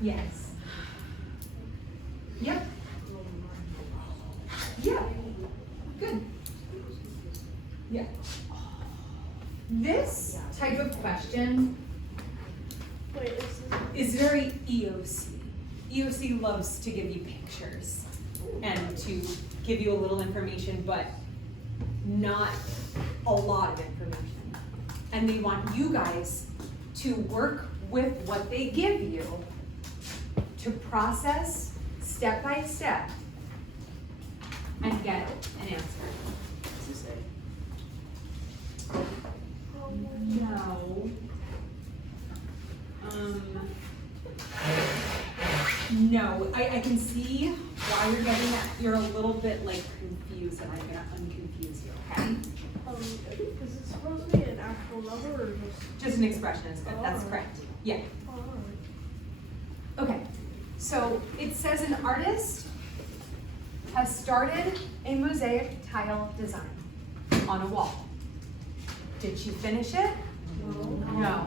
Yes. Yep. Yeah. Good. Yeah. This type of question is very EOC. EOC loves to give you pictures and to give you a little information, but not a lot of information. And they want you guys to work with what they give you to process step by step and get an answer. No. No, I can see why you're getting that. You're a little bit like confused, and I'm gonna unconfuse you, okay? Is it supposed to be an actual number or Just an expression is good, that's correct. Yeah. Okay, so it says an artist has started a mosaic tile design on a wall. Did she finish it? No.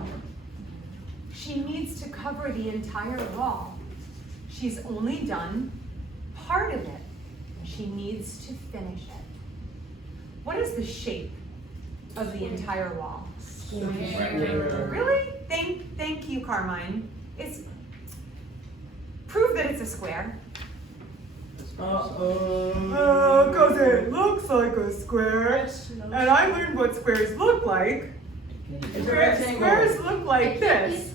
She needs to cover the entire wall. She's only done part of it. She needs to finish it. What is the shape of the entire wall? Square. Really? Thank you, Carmine. Prove that it's a square. Cause it looks like a square, and I learned what squares look like. Squares look like this.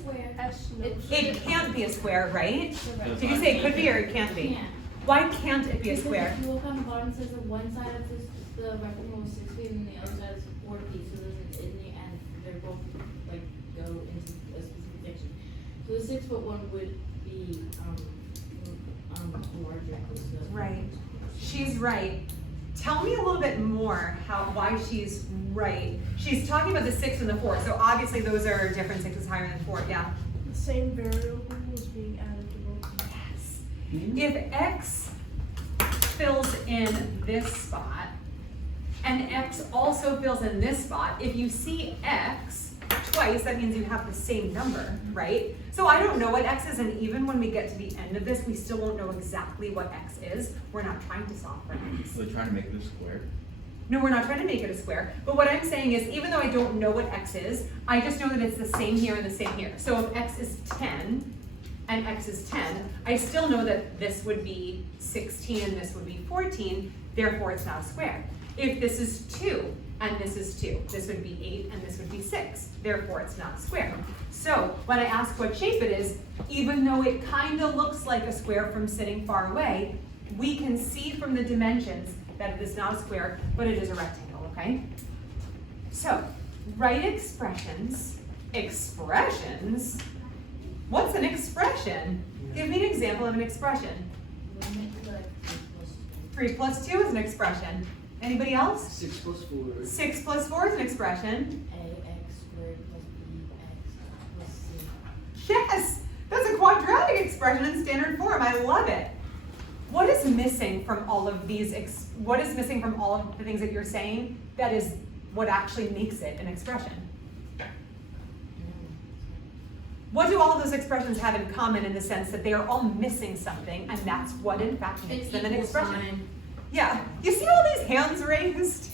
It can't be a square, right? Did you say it could be or it can't be? Why can't it be a square? If you look on the bottom, it says that one side of the rectangle is 6 feet and the other side is 4 feet. So there's in the end, they're both like go into a specific direction. So the 6 foot one would be larger. Right. She's right. Tell me a little bit more why she's right. She's talking about the 6 and the 4. So obviously those are different. 6 is higher than 4. Yeah. the same variable is being added to both? Yes. If x fills in this spot and x also fills in this spot, if you see x twice, that means you have the same number, right? So I don't know what x is, and even when we get to the end of this, we still won't know exactly what x is. We're not trying to solve for x. So they're trying to make it a square? No, we're not trying to make it a square. But what I'm saying is, even though I don't know what x is, I just know that it's the same here and the same here. So if x is 10 and x is 10, I still know that this would be 16 and this would be 14, therefore it's not a square. If this is 2 and this is 2, this would be 8 and this would be 6, therefore it's not a square. So when I ask what shape it is, even though it kind of looks like a square from sitting far away, we can see from the dimensions that it is not a square, but it is a rectangle, okay? So, write expressions. Expressions? What's an expression? Give me an example of an expression. 3 plus 2 is an expression. Anybody else? 6 plus 4. 6 plus 4 is an expression. ax squared plus bx plus c. Yes, that's a quadratic expression in standard form. I love it. What is missing from all of these? What is missing from all of the things that you're saying? That is what actually makes it an expression. What do all of those expressions have in common in the sense that they are all missing something, and that's what in fact makes them an expression? Sign. Yeah. You see all these hands raised?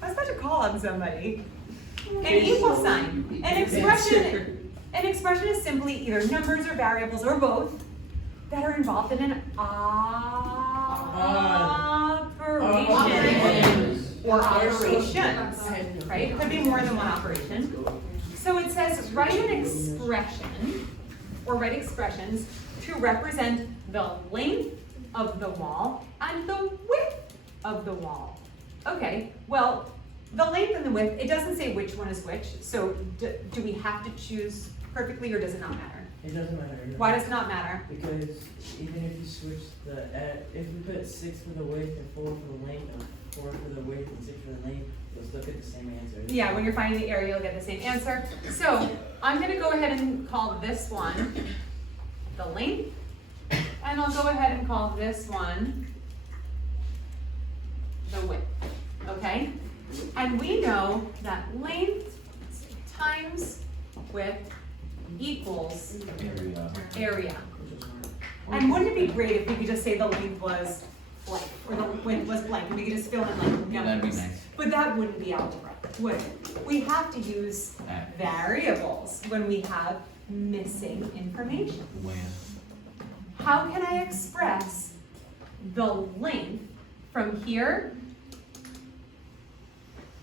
I was about to call on somebody. An equal sign. An expression is simply either numbers or variables or both that are involved in an operation or operations, right? It could be more than one operation. So it says write an expression or write expressions to represent the length of the wall and the width of the wall. Okay, well, the length and the width, it doesn't say which one is which, so do we have to choose perfectly or does it not matter? It doesn't matter. Why does it not matter? Because even if you switch if we put 6 for the width and 4 for the length, or 4 for the width and 6 for the length, you'll still get the same answer. Yeah, when you're finding the area, you'll get the same answer. So I'm gonna go ahead and call this one the length, and I'll go ahead and call this one the width, okay? And we know that length times width equals Area. area. And wouldn't it be great if we could just say the length was blank, or the width was blank, and we could just fill in like numbers? Yeah, that'd be nice. But that wouldn't be algebra, would it? We have to use variables when we have missing information. When. How can I express the length from here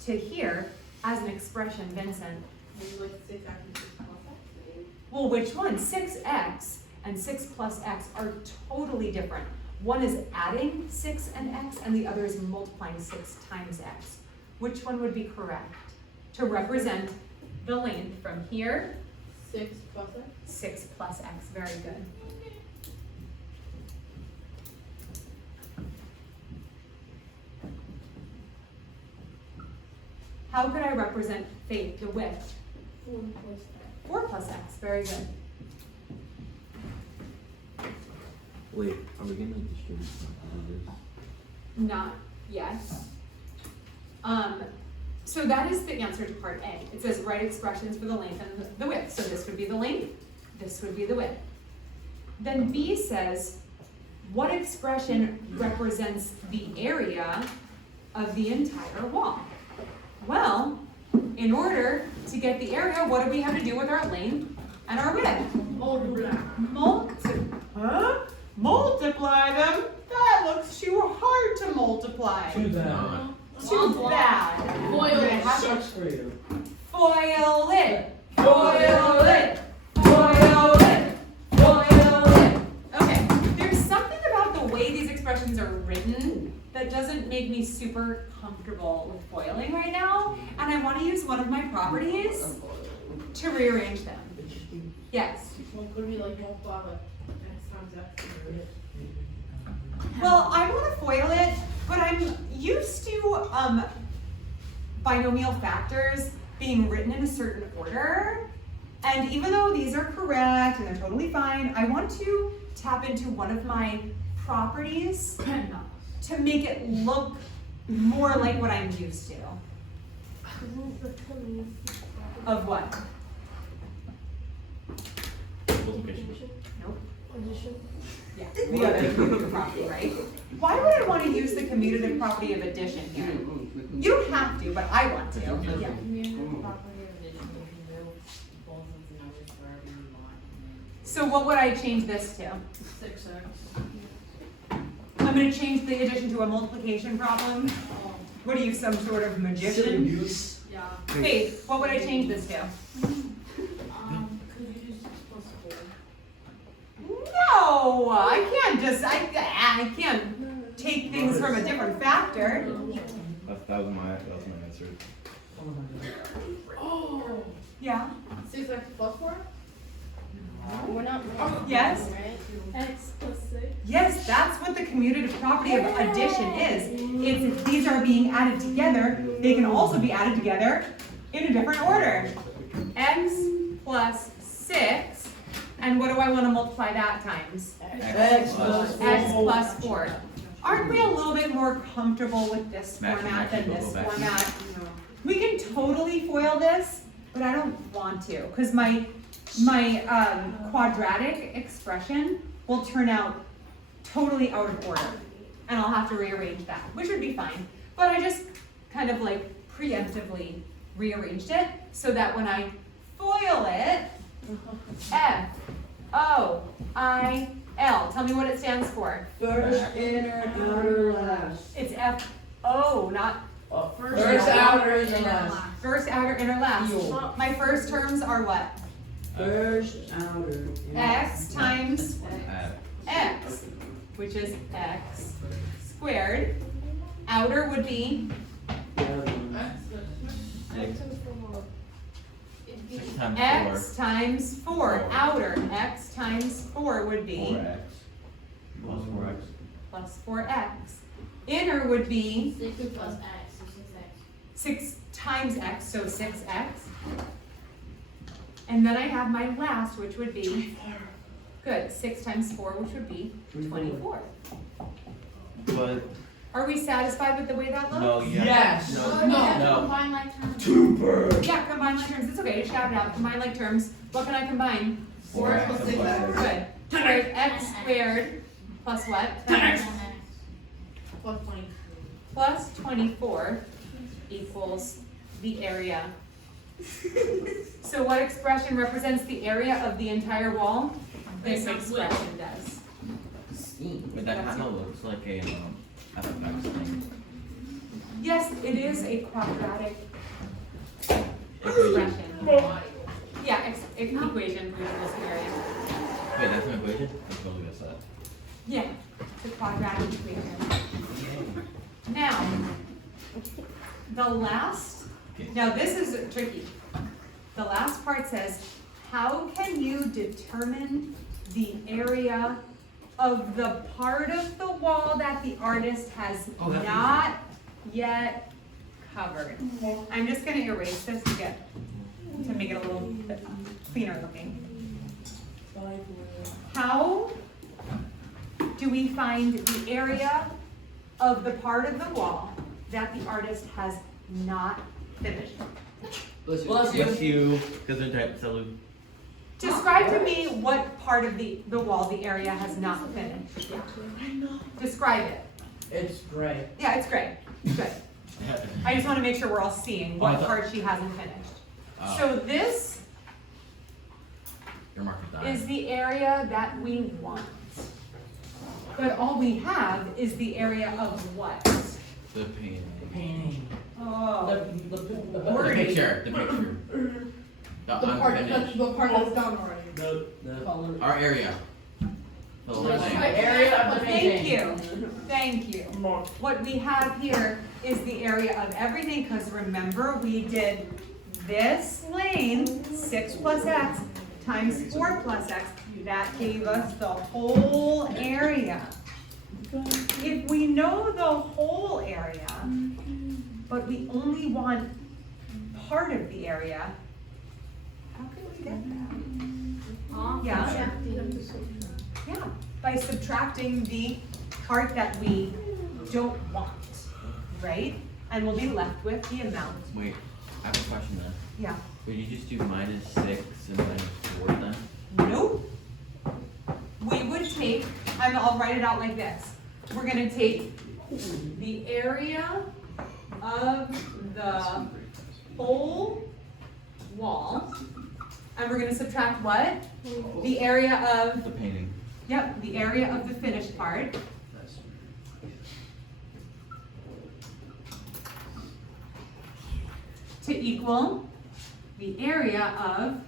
to here as an expression, Vincent? Maybe like 6 after 6 plus x, maybe? Well, which one? 6x and 6 plus x are totally different. One is adding 6 and x, and the other is multiplying 6 times x. Which one would be correct to represent the length from here? 6 plus x? 6 plus x, very good. How could I represent Faith, the width? 4 plus x. 4 plus x, very good. Wait, are we gonna distribute this? Not yet. So that is the answer to part A. It says write expressions for the length and the width. So this would be the length, this would be the width. Then B says, what expression represents the area of the entire wall? Well, in order to get the area, what do we have to do with our length and our width? Multiply them? That looks too hard to multiply. Too bad. Too bad. Foil We're gonna have to Sucks for you. foil it. Foil it. Foil it. Foil it. Okay, there's something about the way these expressions are written that doesn't make me super comfortable with foiling right now, and I want to use one of my properties to rearrange them. Yes. Well, could we like multiply like x times x? Well, I want to foil it, but I'm used to binomial factors being written in a certain order. And even though these are correct and they're totally fine, I want to tap into one of my properties to make it look more like what I'm used to. Isn't the community Of what? multiplication? Nope. Addition? Yeah, the other commutative property, right? Why would I want to use the commutative property of addition here? You don't have to, but I want to. Yeah. Yeah. Commutative property of addition, you can do both of the numbers wherever you want. So what would I change this to? 6x. I'm going to change the addition to a multiplication problem. What are you, some sort of magician? Yeah. Faith, what would I change this to? Could you do 6 plus 4? No, I can't just, I can't take things from a different factor. That was my answer. Oh! Yeah, 6x plus 4? We're not. Yes. Right? X plus 6. yes, that's what the commutative property of addition is. It's, these are being added together. They can also be added together in a different order. X plus 6, and what do I want to multiply that times? X plus X plus 4. Aren't we a little bit more comfortable with this Matching, format than matching, this go back. format? We can totally foil this, but I don't want to, because my quadratic expression will turn out totally out of order, and I'll have to rearrange that, which would be fine. But I just kind of like preemptively rearranged it so that when I foil it, F-O-I-L. Tell me what it stands for. First inner, outer, last. It's F-O, not First outer, inner, last. first, outer, inner, last. Yo. My first terms are what? First outer. inner. X times X, which is X squared. Outer would be The other one. X and 4. It'd be 6 times X times 4. Outer, X times 4 would 4. be 4x plus 4x. plus 4X. Inner would be 6 plus x, so 6x. 6 times X, so 6X. And then I have my last, which would be, good, 6 times 4, which would be 24. But Are we satisfied with the way that looks? No, yeah. Yes. No. Oh, yeah, No. combine like terms. Two birds. Yeah, combine like terms, it's okay, just shout it out, combine like terms. What can I combine? 4 plus 6. Good. So there's x squared plus what? 10x. Plus 20. Plus 24 equals the area. So what expression represents the area of the entire wall? This expression does. But that kind of looks like a FFX thing. Yes, it is a quadratic expression. Yeah, equation equals area. Wait, that's an equation? That's totally guess that. Yeah, it's a quadratic equation. Now, now this is tricky. The last part says, how can you determine the area of the part of the wall that the artist has Oh, that's not yet covered? I'm just gonna erase this to make it a little bit cleaner looking. How do we find the area of the part of the wall that the artist has not finished? Bless Bless you. Because they're type salute. Describe to me what part of the wall the area has not finished. Describe it. It's gray. Yeah, it's great. Good. I just want to make sure we're all seeing Oh, I what thought- part she hasn't finished. Oh. So this Your market died. is the area that we want. But all we have is the area of what? The painting. Painting. Oh, The Wordy. picture. The picture. The unfinished. The part that's done already. The Our area. The whole That's thing. right. area of the Thank painting. you. Thank you. What we have here is the area of everything, because remember, we did this lane, 6 plus x times 4 plus x. That gave us the whole area. If we know the whole area, but we only want part of the area, how can we get that? Yeah. Yeah, by subtracting the part that we don't want, right? And we'll be left with the amount. Wait, I have a question then. Yeah. Would you just do -6 and -4 then? Nope. We would take, I'll write it out like this. We're gonna take the area of the whole wall, and we're gonna subtract what? The area of, The painting. yep, the area of the finished part. To equal the area of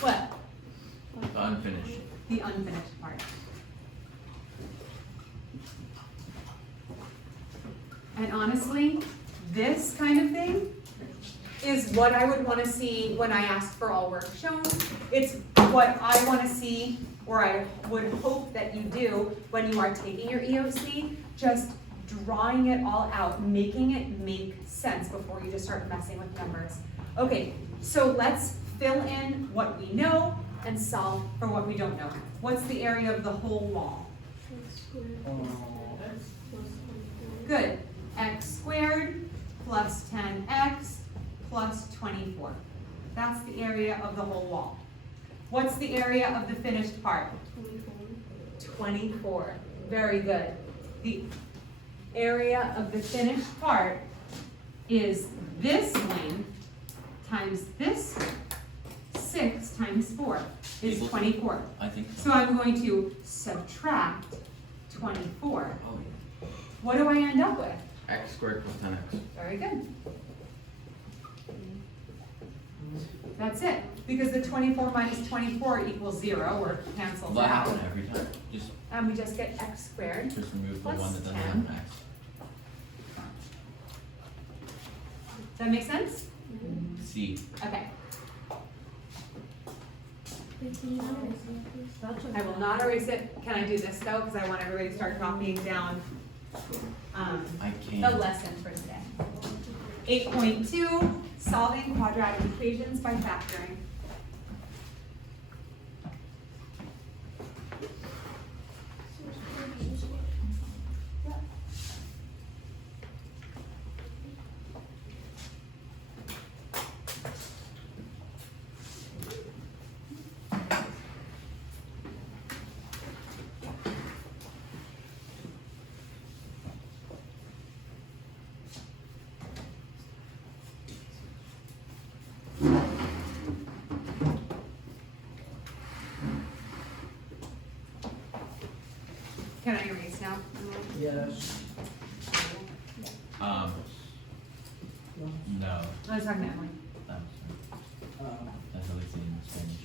what? The unfinished. The unfinished part. And honestly, this kind of thing is what I would want to see when I ask for all work shown. It's what I want to see, or I would hope that you do when you are taking your EOC, just drawing it all out, making it make sense before you just start messing with numbers. Okay, so let's fill in what we know and solve for what we don't know. What's the area of the whole wall? Good. X squared plus 10x plus 24. That's the area of the whole wall. What's the area of the finished part? 24. Very good. The area of the finished part is this length times this 6 times 4 is Equals- 24. I think. So I'm going to subtract 24. Oh, yeah. What do I end up with? X squared plus 10x. Very good. That's it. Because the 24 minus 24 equals 0, or cancels That out. happen every time. Just And we just get x squared. just remove the Plus one that doesn't 10. have x. Does that make sense? C. Okay. I will not erase it. Can I do this though? Because I want everybody to start copying down I the can't. lesson for today. 8.2, solving quadratic equations by factoring. Yeah. No. I was talking to Emily. That's how we say it in Spanish.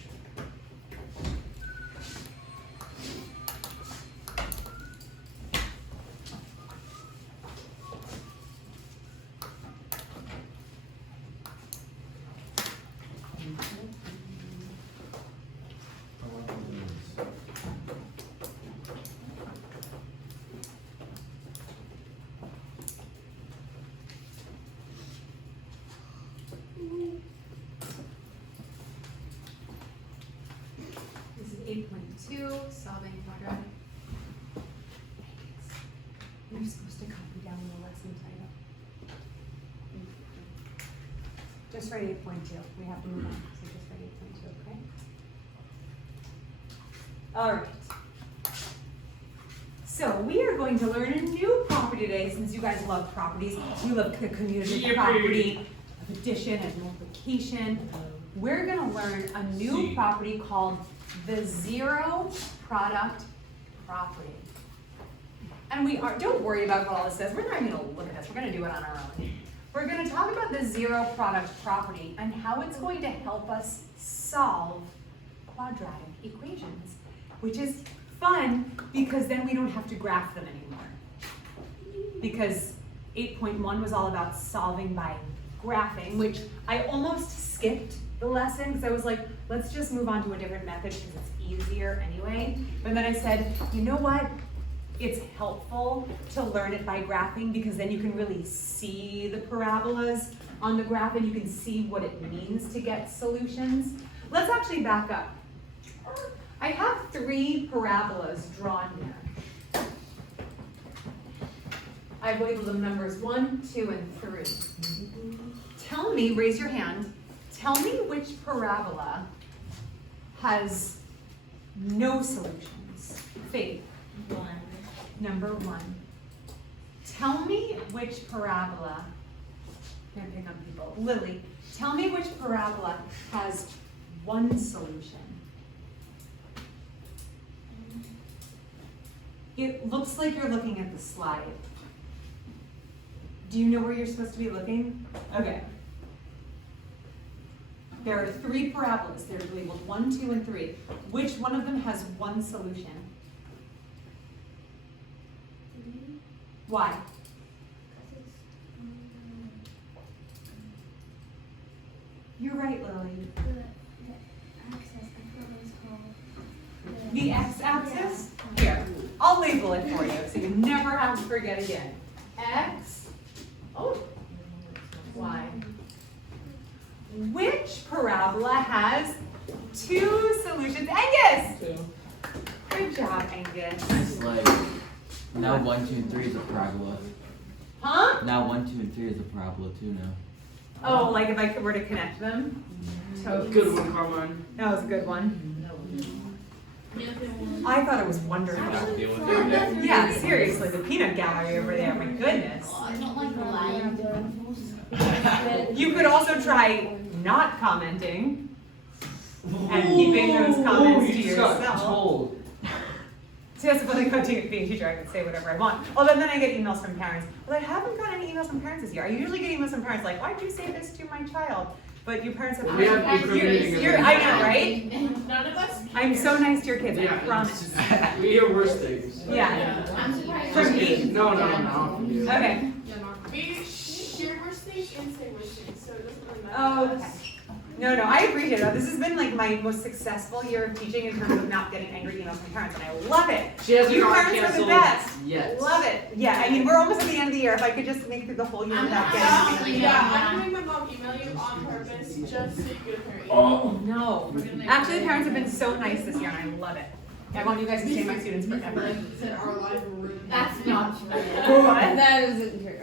This is 8.2, solving quadratic. You're supposed to copy down the lesson title. Just write 8.2. We have to move on, so just write 8.2, okay? All right. So we are going to learn a new property today, since you guys love properties. You love the commutative property of addition and multiplication. We're gonna learn a new property called the zero product property. And we are, don't worry about what all this says. We're not even gonna look at this. We're gonna do it on our own. We're gonna talk about the zero product property and how it's going to help us solve quadratic equations, which is fun because then we don't have to graph them anymore. Because 8.1 was all about solving by graphing, which I almost skipped the lesson because I was like, let's just move on to a different method because it's easier anyway. But then I said, you know what? It's helpful to learn it by graphing because then you can really see the parabolas on the graph and you can see what it means to get solutions. Let's actually back up. I have 3 parabolas drawn here. I've labeled them numbers 1, 2, and 3. Tell me, raise your hand, tell me which parabola has no solutions. Faith. 1. Number 1. Tell me which parabola, I'm gonna pick on people. Lily, tell me which parabola has 1 solution. It looks like you're looking at the slide. Do you know where you're supposed to be looking? Okay. There are 3 parabolas. They're labeled 1, 2, and 3. Which one of them has 1 solution? Why? You're right, Lily. The x-axis? Here, I'll label it for you so you never have to forget again. X, oh, y. Which parabola has 2 solutions? Angus! 2. Good job, Angus. It's like, now 1, 2, and 3 is a parabola. Huh? Now 1, 2, and 3 is a parabola too now. Oh, like if I were to connect them? Totes. Good one, Carmine. That was a good one. I thought it was wonderful. Yeah, seriously, the peanut gallery over there, my goodness. I don't like the line. You could also try not commenting and keeping those comments to you just got yourself. told. See, that's the funny about being a teacher, I can say whatever I want. Although then I get emails from parents. Well, I haven't gotten any emails from parents this year. I usually get emails from parents like, why'd you say this to my child? But you parents have We have incriminating I know, right? None of us. I'm so nice to your kids, I Yeah, promise. We hear worse things. Yeah. I'm surprised. From me? No. Okay. We hear worse things and say worse things, so it doesn't really matter. Oh, okay. No, I appreciate it. This has been like my most successful year of teaching in terms of not getting angry emails from parents, and I love it. She hasn't You got parents are the canceled best. yet. Love it. Yeah, I mean, we're almost at the end of the year. If I could just make it through the whole year without getting angry. I'm having my mom email you on purpose just so you get her email. Oh. No. Actually, the parents have been so nice this year, and I love it. I want you guys to stay my students forever. That's not true. What? That isn't true.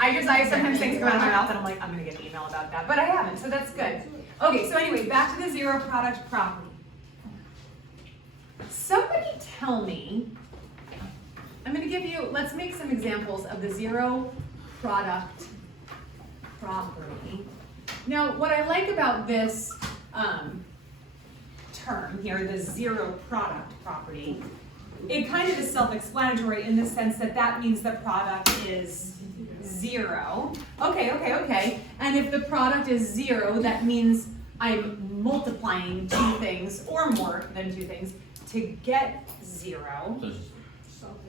I sometimes things come out of my mouth and I'm like, I'm gonna get an email about that, but I haven't, so that's good. Okay, so anyway, back to the zero product property. Somebody tell me, I'm gonna give you, let's make some examples of the zero product property. Now, what I like about this term here, the zero product property, it kind of is self-explanatory in the sense that that means the product is 0. Okay. And if the product is 0, that means I'm multiplying two things or more than two things to get 0. So it's just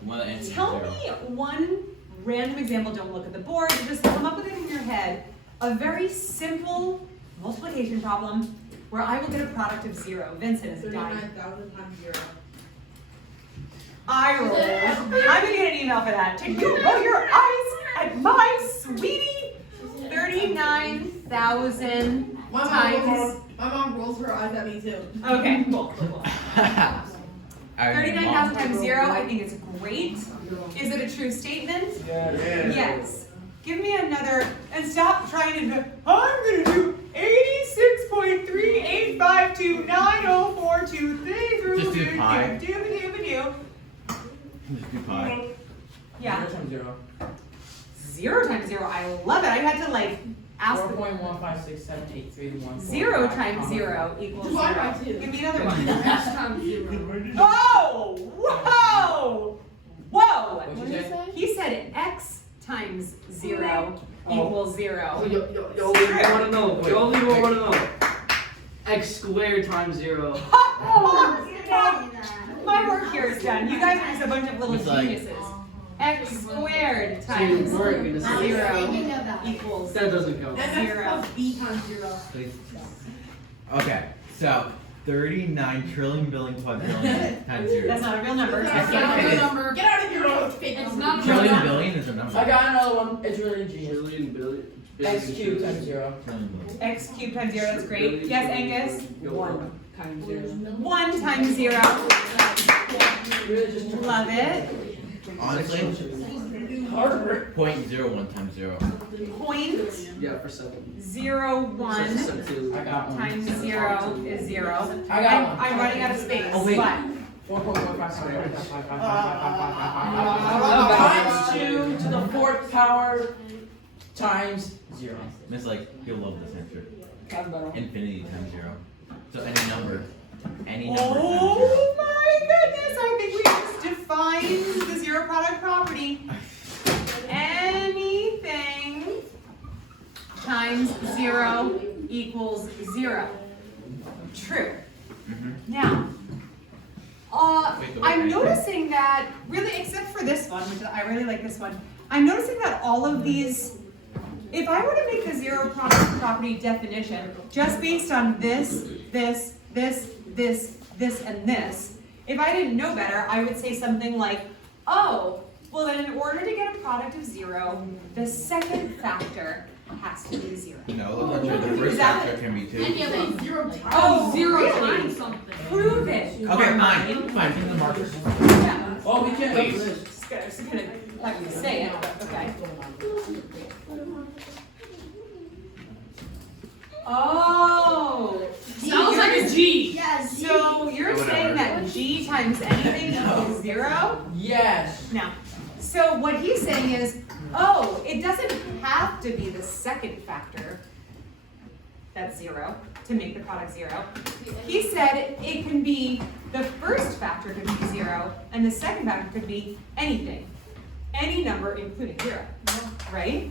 one answer. Tell me one random example, don't look at the board, just come up with it in your head, a very simple multiplication problem where I will get a product of 0. Vincent is dying. 39,000 times 0. I roll. I'm gonna get an email for that. Did you roll your eyes at my sweetie? 39,000 times. My mom rolls her eyes at me too. Okay, cool. 39,000 times 0, I think it's great. Is it a true statement? Yes. Give me another, and stop trying to, I'm gonna do 86.385290423 through Just do pi. do. Just do pi. Yeah. 0 times 0. 0 times 0, I love it. I had to like ask the 4.1567831. 0 times 0 equals 0. Divide by 2. Give me another one. X times 0. Whoa! What'd you say? He said x times 0 equals 0. Oh, yo, we wanna know. We only wanna know. X squared times 0. My work here is done. You guys are just a bunch of little It's like- geniuses. X squared So times you were gonna say 0 equals that doesn't count. And X plus B times 0. Please. Okay, so 39 trillion billion quadrillion times 0. That's not a real number. That's not a real number. Get out of here. It's not Trillion billion is a number. I got another one. It's really genius. Trillion billion. X cubed times 0. Trillion billion. X cubed times 0, that's great. Yes, Angus? 1 times 0. 1 times 0. Really just Love it. Honestly, harder. 0.01 times 0. Point Yeah, for 7. 01 Sub 2. I got one. times 0 is 0. I got one. I'm running out of space. Oh, wait. But 4.155 times 2 to the 4th power times 0. It's like, you'll love this answer. Infinity times 0. So any number times 0. oh my goodness, I think we just defined the zero product property. Anything times 0 equals 0. True. Now, I'm noticing that, really, except for this one, which I really like this one, I'm noticing that all of these, if I were to make the zero product property definition just based on this, and this, if I didn't know better, I would say something like, oh, well then in order to get a product of 0, the second factor has to be 0. No, that's not true. The first factor can be 2. Any of them. 0 times. Oh, 0 Really? times something. Prove it. Okay, fine. Fine, give me the markers. Yeah. Oh, we can't. Please. Just gonna let me say it, but okay. Oh. Sounds like a G. Yeah, So you're Whatever. saying that G times anything equals 0? Yes. No. So what he's saying is, oh, it doesn't have to be the second factor that's 0 to make the product 0. He said it can be, the first factor could be 0, and the second factor could be anything. Any number including 0, right?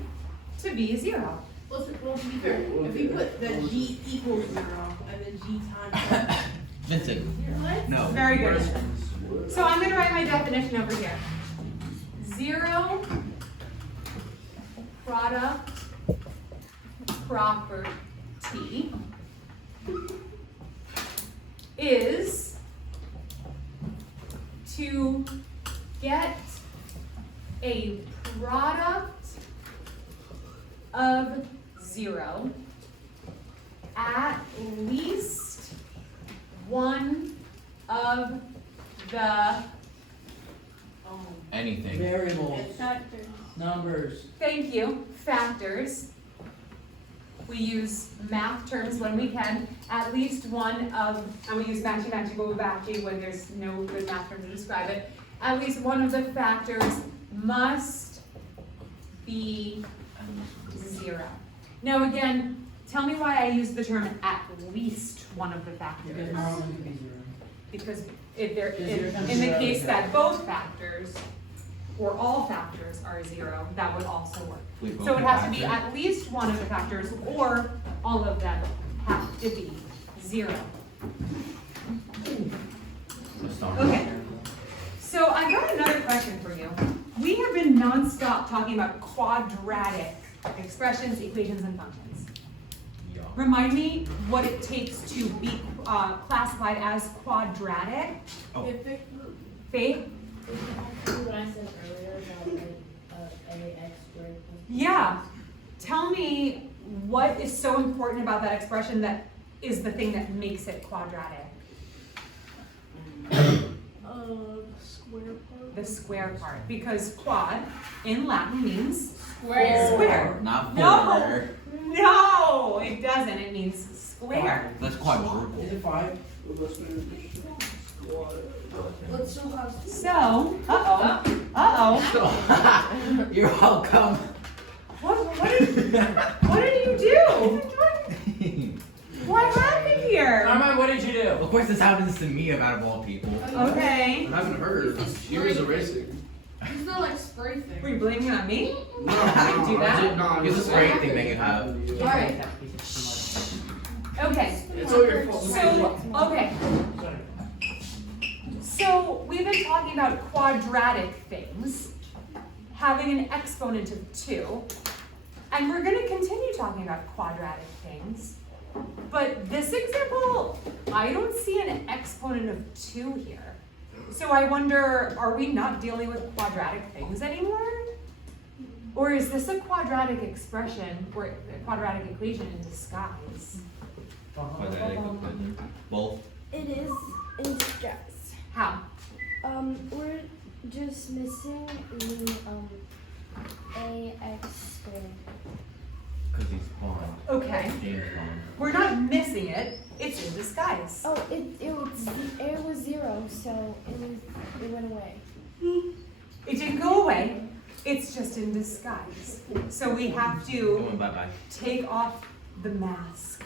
To be 0. Well, to be fair, if you put the G equals 0 and then G times Vincent. No. Very good. So I'm gonna write my definition over here. 0 product property is to get a product of 0 at least one of the Anything. Variables. Numbers. thank you, factors. We use math terms when we can, at least one of, and we use matchy when there's no good math term to describe it. At least one of the factors must be 0. Now again, tell me why I use the term at least one of the Because factors. normally it could be 0. because if they're, Zero times in the zero case is that both factors or all factors are 0, that would also work. We both So it has to be factor? at least one of the factors or all of them have to be 0. Okay. So I've got another question for you. We have been nonstop talking about quadratic expressions, equations, and functions. Yeah. Remind me what it takes to be classified as quadratic. Oh. Faith? What I said earlier about like ax squared plus. Yeah. Tell me what is so important about that expression that is the thing that makes it quadratic? Square part. The square part. Because quad in Latin means Square. square. Not No. four. No, it doesn't. It means square. That's quadruple. Is it 5? Let's still have. So, uh-oh. You're welcome. What did you do? What happened here? Carmine, what did you do? Of course, this happens to me, out of all people. Okay. What happened to her? She was erasing. Use the like spray thing. Were you blaming it on me? No, Do that? No, It's a spray thing that you have. Alright. Okay. It's all your fault. So we've been talking about quadratic things, having an exponent of 2, and we're going to continue talking about quadratic things. But this example, I don't see an exponent of 2 here. So I wonder, are we not dealing with quadratic things anymore? Or is this a quadratic expression or a quadratic equation in disguise? Quadratic equation. Both. It is in disguise. How? We're just missing the ax squared. Because he's spawned. Okay. James spawned. We're not missing it, it's in disguise. Oh, it was 0, so it went away. It didn't go away, it's just in disguise. So we have to Going bye-bye. take off the mask.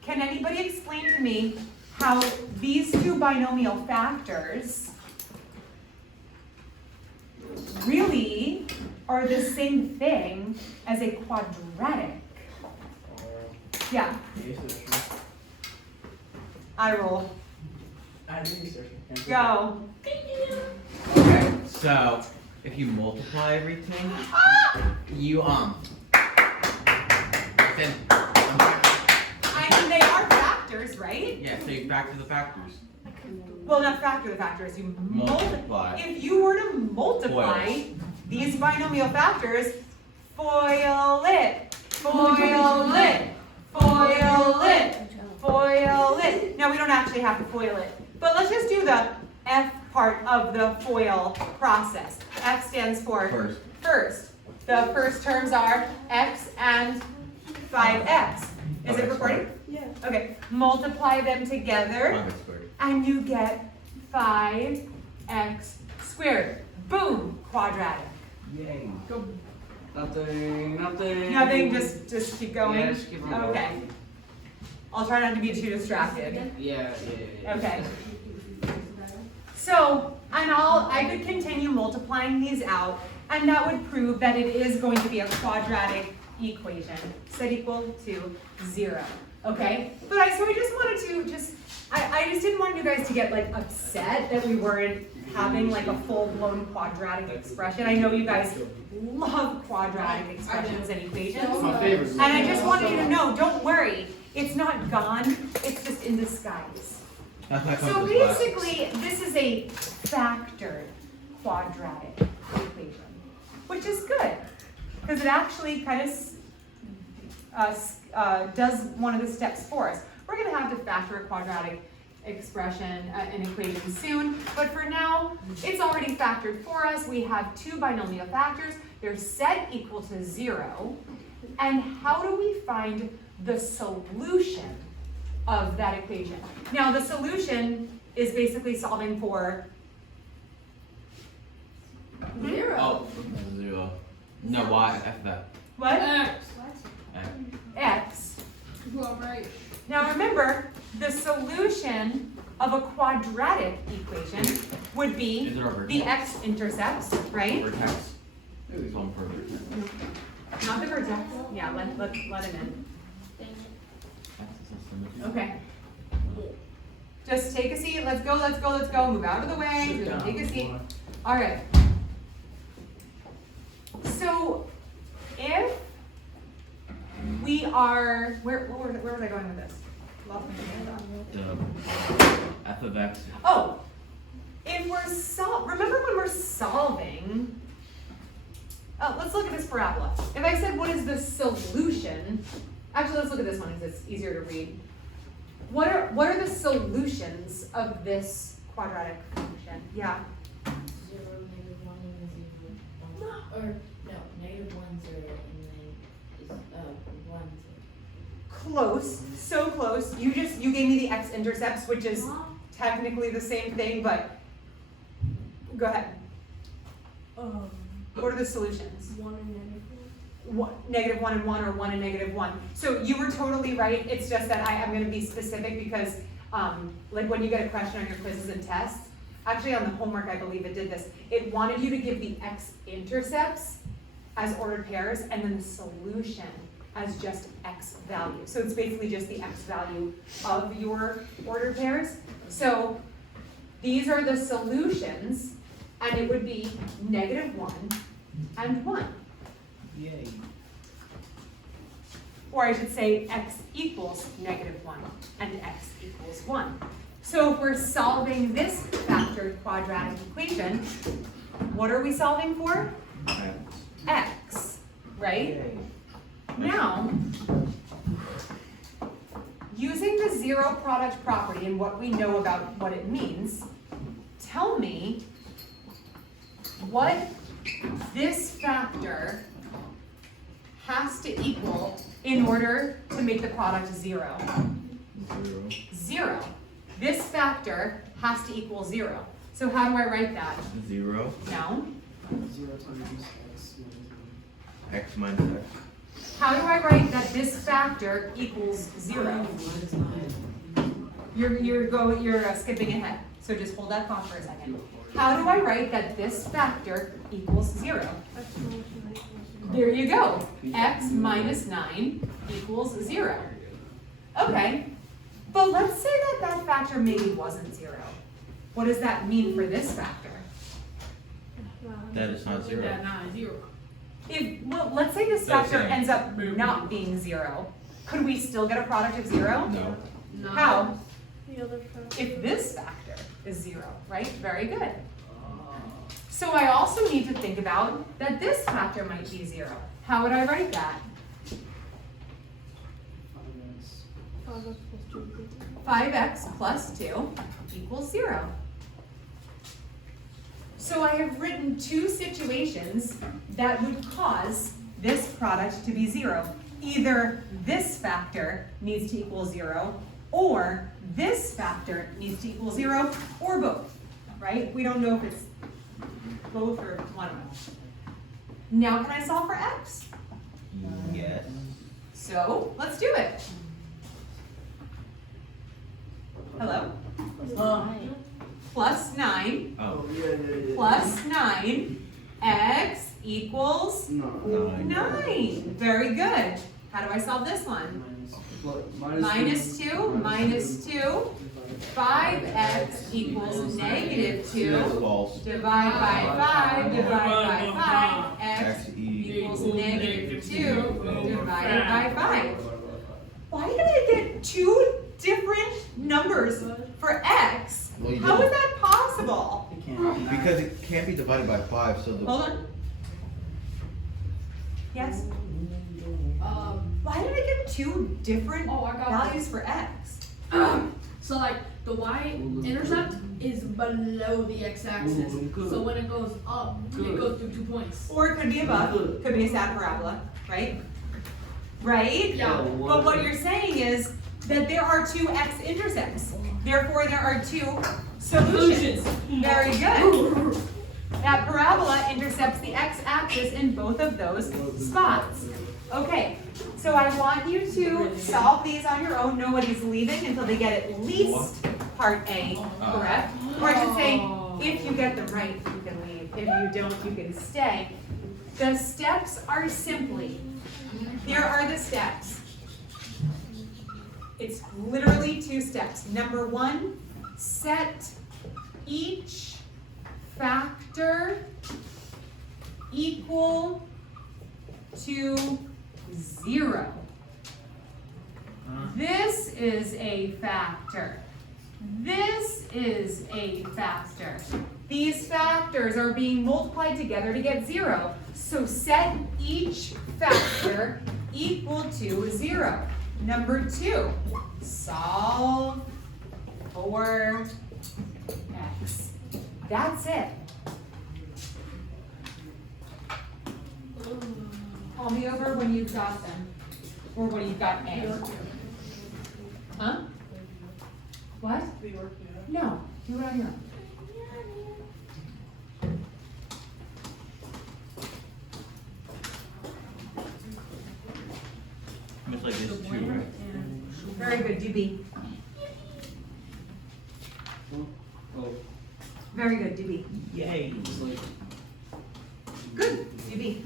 Can anybody explain to me how these two binomial factors really are the same thing as a quadratic? Yeah, I roll. I think it's searching. Go. Okay, so if you multiply everything, you then I mean, they are factors, right? yeah, so you factor the factors. Well, not factor the factors, you Multiply. If you were to multiply Foils. these binomial factors, foil it, foil it, foil it, foil it. Now, we don't actually have to foil it, but let's just do the F part of the FOIL process. F stands for First. first. The first terms are x and 5x. Is it recording? Yeah. Okay, multiply them together 5x squared. and you get 5x squared. Boom, quadratic. Yay. Nothing. Nothing, just keep going? Yeah, just keep going. Okay. I'll try not to be too distracted. Yeah. Okay. So, and I could continue multiplying these out, and that would prove that it is going to be a quadratic equation, set equal to 0. Okay? But I just wanted to I just didn't want you guys to get like upset that we weren't having like a full-blown quadratic expression. I know you guys love quadratic expressions and equations. My favorite. And I just wanted you to know, don't worry, it's not gone, it's just in disguise. That's my So basically, this is a factored quadratic equation, which is good, because it actually kind of does one of the steps for us. We're going to have to factor a quadratic expression, an equation soon, but for now, it's already factored for us. We have two binomial factors. They're set equal to 0. And how do we find the solution of that equation? Now, the solution is basically solving for 0. Oh, 0. No, y, f that. what? F. X. Well, right. Now remember, the solution of a quadratic equation would be Is it our vertex? the x-intercepts, right? Vertex. It's on for vertex. Not the vertex. Yeah, let him in. Dang it. X is a symmetry. Okay. Just take a seat. Let's go, let's go, let's go. Move out of the way. Just take a seat. All right. So if we are, where was I going with this? Lost my train of thought. The f of x. Oh, if we're remember when we're solving, let's look at this parabola. If I said, what is the solution? Actually, let's look at this one because it's easier to read. What are the solutions of this quadratic function? Yeah. 0, -1, and 0, 1. Or, no, -1, 0, and then is, 1, 0. Close, so close. You gave me the x-intercepts, which is technically the same thing, but go ahead. What are the solutions? 1 and -1 and 1 or 1 and -1. So you were totally right. It's just that I am going to be specific because like when you get a question on your quizzes and tests, actually on the homework I believe it did this, it wanted you to give the x-intercepts as ordered pairs and then the solution as just x value. So it's basically just the x value of your ordered pairs. So these are the solutions and it would be -1 and 1. Yay. Or I should say x equals -1 and x equals 1. So if we're solving this factored quadratic equation, what are we solving for? X, right? Yay. Now, using the zero product property and what we know about what it means, tell me what this factor has to equal in order to make the product 0. 0. This factor has to equal 0. So how do I write that? 0. No. 0 times x. X minus x. How do I write that this factor equals 0? You're skipping ahead. So just hold that thought for a second. How do I write that this factor equals 0? There you go. X minus 9 equals 0. Okay, but let's say that that factor maybe wasn't 0. What does that mean for this factor? That is not 0. Well, let's say this That's factor it. ends up not being 0. Could we still get a product of 0? No. How? The other factor. If this factor is 0, right? Very good. So I also need to think about that this factor might be 0. How would I write that? 5x plus 2 equals 0. So I have written two situations that would cause this product to be 0. Either this factor needs to equal 0, or this factor needs to equal 0, or both, right? We don't know if it's both or one of them. Now can I solve for x? Yes. So let's do it. Hello? Plus 9 Oh. plus 9, x equals 9. Very good. How do I solve this one? Minus 2, 5x equals -2. That's false. Divide by 5, divide by 5, x X equals equals -2 divided by 5. Why did I get two different numbers for x? Well, you How didn't. is that possible? It can't be. Because it can't be divided by 5, so the. Hold on. Yes? Um, Why did I get two different Oh, I got values for x? so like the y-intercept is below the x-axis. So when it goes up, it goes through 2 points. Or it could be above, could be a sad parabola, right? Right? Yeah. But what you're saying is that there are two x-intercepts. Therefore, there are two solutions. Very good. That parabola intercepts the x-axis in both of those spots. Okay, so I want you to solve these on your own. Nobody's leaving until they get at least part A correct. Or I should say, if you get them right, you can leave. If you don't, you can stay. The steps are simply, here are the steps. It's literally 2 steps. Number 1, set each factor equal to 0. This is a factor. This is a factor. These factors are being multiplied together to get 0. So set each factor equal to 0. Number 2, solve for x. That's it. Call me over when you've got them, or when you've got A. Huh? What? No, do it on your own. It's like this too. Very good, DB. Very good, DB. Yay. Good, DB.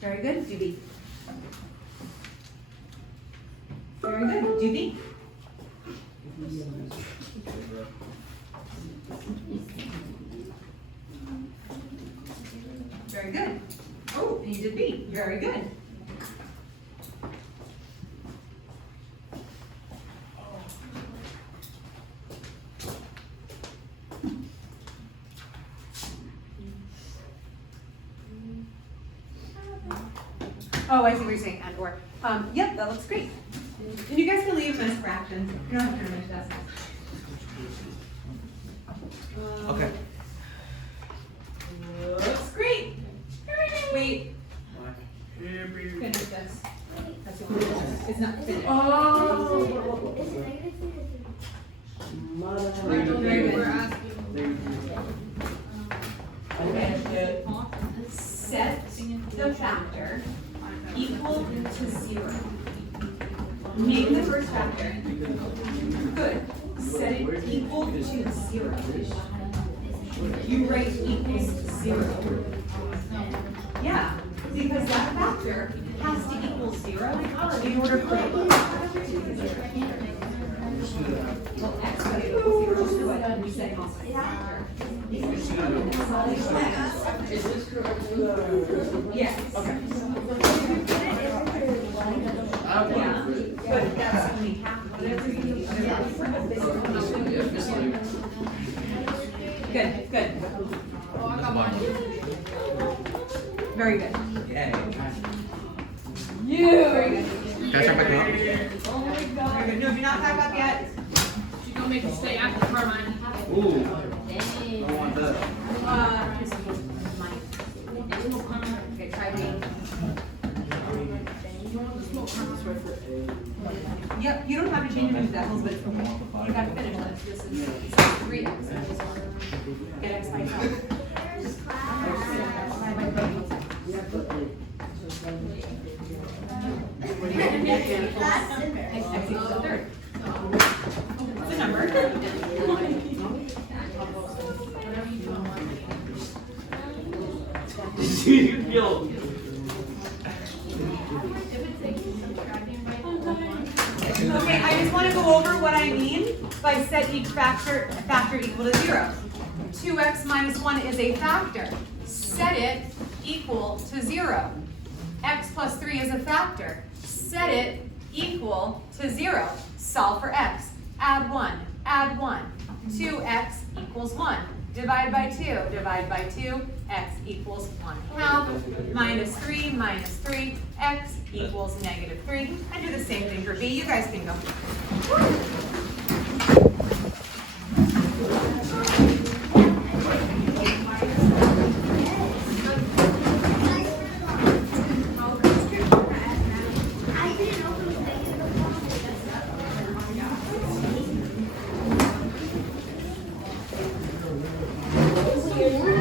Very good, DB. Very good, DB. Very good. Oh, and you did B. Very good. Oh, I see what you're saying, and or. Yep, that looks great. And you guys can leave them as fractions. You don't have to finish that. Okay. Looks great. Wait. Finish this. That's the only one. It's not finished. Oh. Is it negative 3 or Very good. We're asking. Okay. Set the factor equal to 0. Name the first factor. Good. Set it equal to 0. You write equals 0. Yeah, because that factor has to equal 0 in order for it to well, x has to equal 0, so what we say also factor. Is this correct? Yes. Okay. Yeah, but that's only half of it. Good, good. Very good. Yay. Very good. Can I start back up? Oh my God. Very good. No, if you're not back up yet. She's gonna make us stay after Carmine. Ooh. I want that. Okay, try me. Yep, you don't have to change them to decimals, but it's okay. You gotta finish this. This is 3x. Get x by itself. X equals a third. What's the number? Yo. Okay, I just want to go over what I mean by set each factor equal to 0. 2x minus 1 is a factor. Set it equal to 0. X plus 3 is a factor. Set it equal to 0. Solve for x. Add 1. Add 1. 2x equals 1. Divide by 2. Divide by 2. X equals 1/2. Minus 3 minus 3. X equals negative 3. And do the same thing for b. You guys can go. Four